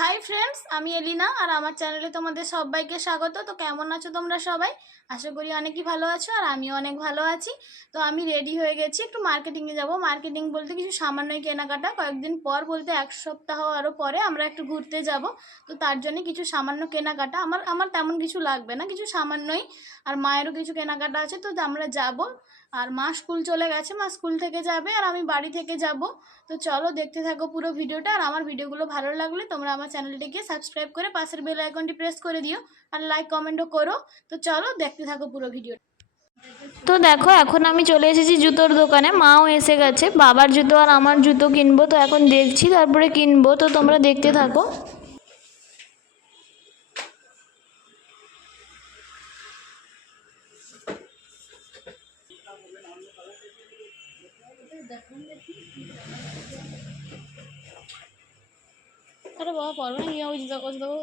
Hi friends, আমি এলিনা আর আমার চ্যানেলে তোমাদের সবাইকে স্বাগত। তো কেমন আছো তোমরা সবাই? আশা করি অনেকই ভালো আছো আর আমিও অনেক ভালো আছি। তো আমি রেডি হয়ে গেছি, একটু মার্কেটিংয়ে যাব। মার্কেটিং বলতে কিছু সামান্যই কেনাকাটা, কয়েকদিন পর বলতে এক সপ্তাহ আরও পরে আমরা একটু ঘুরতে যাব। তো তার জন্য কিছু সামান্য কেনাকাটা, আমার আমার তেমন কিছু লাগবে না, কিছু সামান্যই। আর মায়েরও কিছু কেনাকাটা আছে, তো আমরা যাব। আর মা স্কুল চলে গেছে, মা স্কুল থেকে যাবে আর আমি বাড়ি থেকে যাব। তো চলো দেখতে থাকো পুরো ভিডিওটা। আর আমার ভিডিওগুলো ভালো লাগলে তোমরা আমার চ্যানেলটিকে সাবস্ক্রাইব করে পাশের বেল আইকনটি প্রেস করে দিও আর লাইক কমেন্টও করো। তো চলো দেখতে থাকো পুরো ভিডিওটা। তো দেখো, এখন আমি চলে এসেছি জুতোর দোকানে, মাও এসে গেছে। বাবার জুতো আর আমার জুতো কিনবো, তো এখন দেখছি তারপরে কিনবো। তো তোমরা দেখতে থাকো। আরে বাবা, পারবে না কি ওই জুতো করতে দেবো?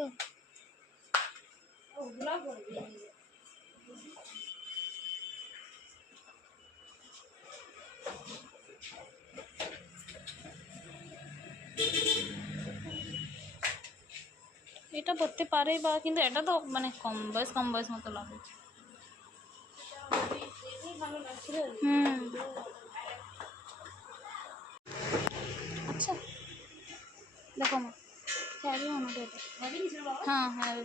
এটা পড়তে পারে বা, কিন্তু এটা তো মানে কম বয়স মতো লাগে। আচ্ছা দেখো মা, হ্যাঁ আমাকে এটা, হ্যাঁ হ্যাঁ।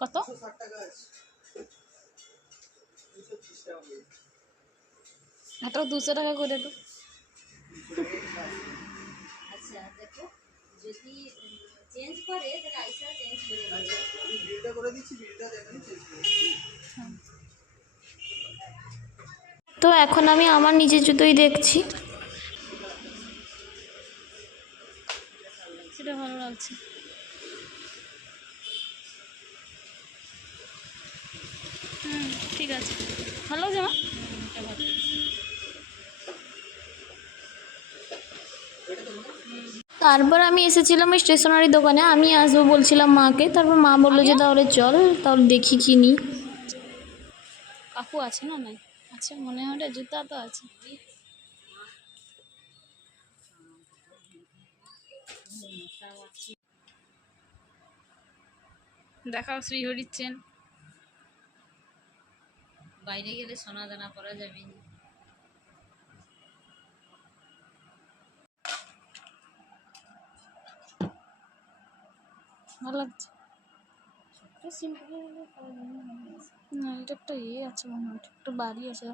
কত? এটা 200 টাকা করে তো। আচ্ছা দেখো, যদি চেঞ্জ করে তাহলে আইসা চেঞ্জ করে দিবে। আমি বিলটা করে দিচ্ছি, বিলটা দেখেন চেঞ্জ করে দিচ্ছি। তো এখন আমি আমার নিজের জুতোই দেখছি, সেটা ভালো লাগছে। ঠিক আছে, ভালো লাগছে মা। তারপর আমি এসেছিলাম ওই স্টেশনারি দোকানে, আমি আসবো বলছিলাম মাকে। তারপর মা বললো যে তাহলে চল, তাহলে দেখি কিনি। কাকু আছে না? নাই, আচ্ছা মনে হয় জুতা তো আছে। দেখাও শ্রীহরির চেন। বাইরে গেলে সোনা দানা পরা যাবে না। ভালো লাগছে না? এটা একটা ইয়ে আছে মনে হয়, একটু বাড়ি আছে।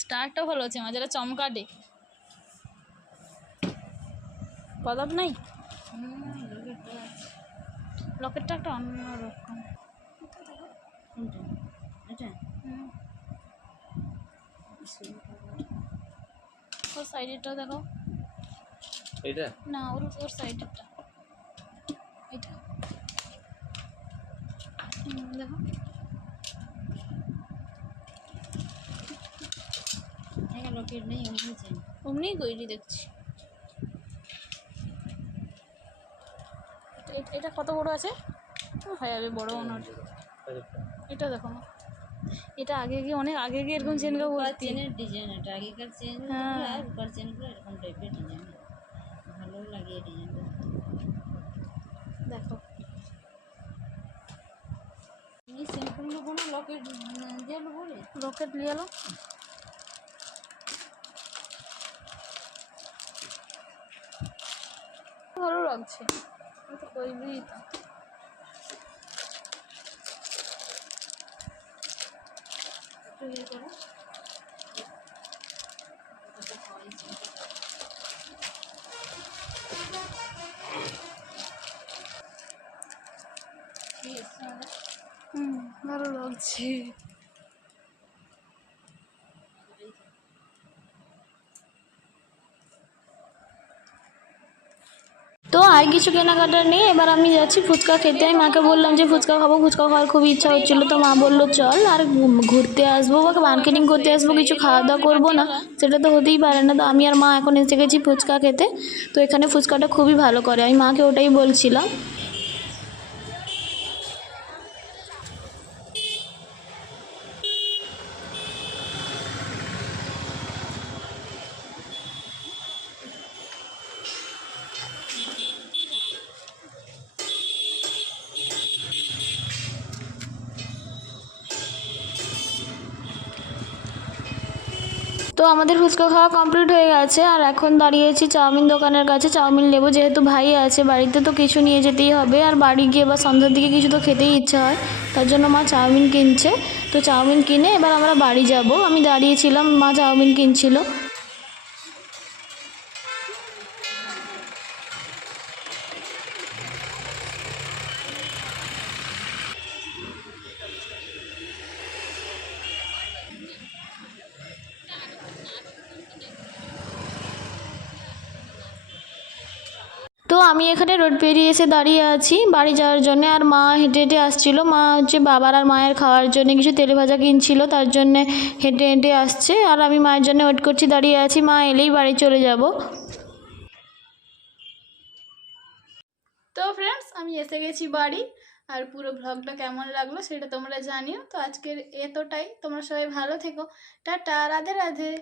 স্টারটা ভালো আছে, মাঝে চমকাটে পদার্থ নাই। লকেটটা একটা অন্যরকম। কোনটা? এটা ওর সাইডেরটা দেখো। এটা না, ওর সাইডেরটা এটা দেখো। এখানে লকেট নেই, এমনি চেন। অমনি গৈরি দেখছি। এটা কত বড় আছে? হয়ে যাবে বড় ওনার। এটা দেখো না, এটা আগে গিয়ে অনেক আগে গিয়ে এরকম চেনগুলো বলতি। চেনের ডিজাইন এটা, আগেকার চেন আর রূপার চেনগুলো এরকম টাইপের ডিজাইন, ভালো লাগে এই ডিজাইনটা। দেখো এই সিম্পল কোনো লকেট দিয়ে বলে লকেট নিয়ে এলো। ভালো লাগছে, আমি তো কইবই তা। একটু ইয়ে করো। ভালো লাগছে। তো আর কিছু কেনাকাটা নেই, এবার আমি যাচ্ছি ফুচকা খেতে। আমি মাকে বললাম যে ফুচকা খাবো, ফুচকা খাওয়ার খুবই ইচ্ছা হচ্ছিলো। তো মা বললো চল আর ঘুরতে আসবো বা মার্কেটিং করতে আসবো, কিছু খাওয়া দাওয়া করবো না, সেটা তো হতেই পারে না। তো আমি আর মা এখন এসে গেছি ফুচকা খেতে। তো এখানে ফুচকাটা খুবই ভালো করে, আমি মাকে ওটাই বলছিলাম। তো আমাদের ফুচকা খাওয়া কমপ্লিট হয়ে গেছে, আর এখন দাঁড়িয়েছি চাউমিন দোকানের কাছে চাউমিন নেবো, যেহেতু ভাই আছে বাড়িতে তো কিছু নিয়ে যেতেই হবে, আর বাড়ি গিয়ে বা সন্ধ্যার দিকে কিছু তো খেতেই ইচ্ছা হয়, তার জন্য মা চাউমিন কিনছে। তো চাউমিন কিনে এবার আমরা বাড়ি যাব। আমি দাঁড়িয়েছিলাম, মা চাউমিন কিনছিল। তো আমি এখানে রোড পেরিয়ে এসে দাঁড়িয়ে আছি বাড়ি যাওয়ার জন্য, আর মা হেঁটে হেঁটে আসছিল। মা হচ্ছে বাবার আর মায়ের খাওয়ার জন্য কিছু তেলে ভাজা কিনছিল, তার জন্যে হেঁটে হেঁটে আসছে, আর আমি মায়ের জন্য ওয়েট করছি, দাঁড়িয়ে আছি। মা এলেই বাড়ি চলে যাব। তো ফ্রেন্ডস, আমি এসে গেছি বাড়ি, আর পুরো ব্লগটা কেমন লাগলো সেটা তোমরা জানিও। তো আজকের এতটাই, তোমরা সবাই ভালো থেকো। টাটা, রাধে রাধে।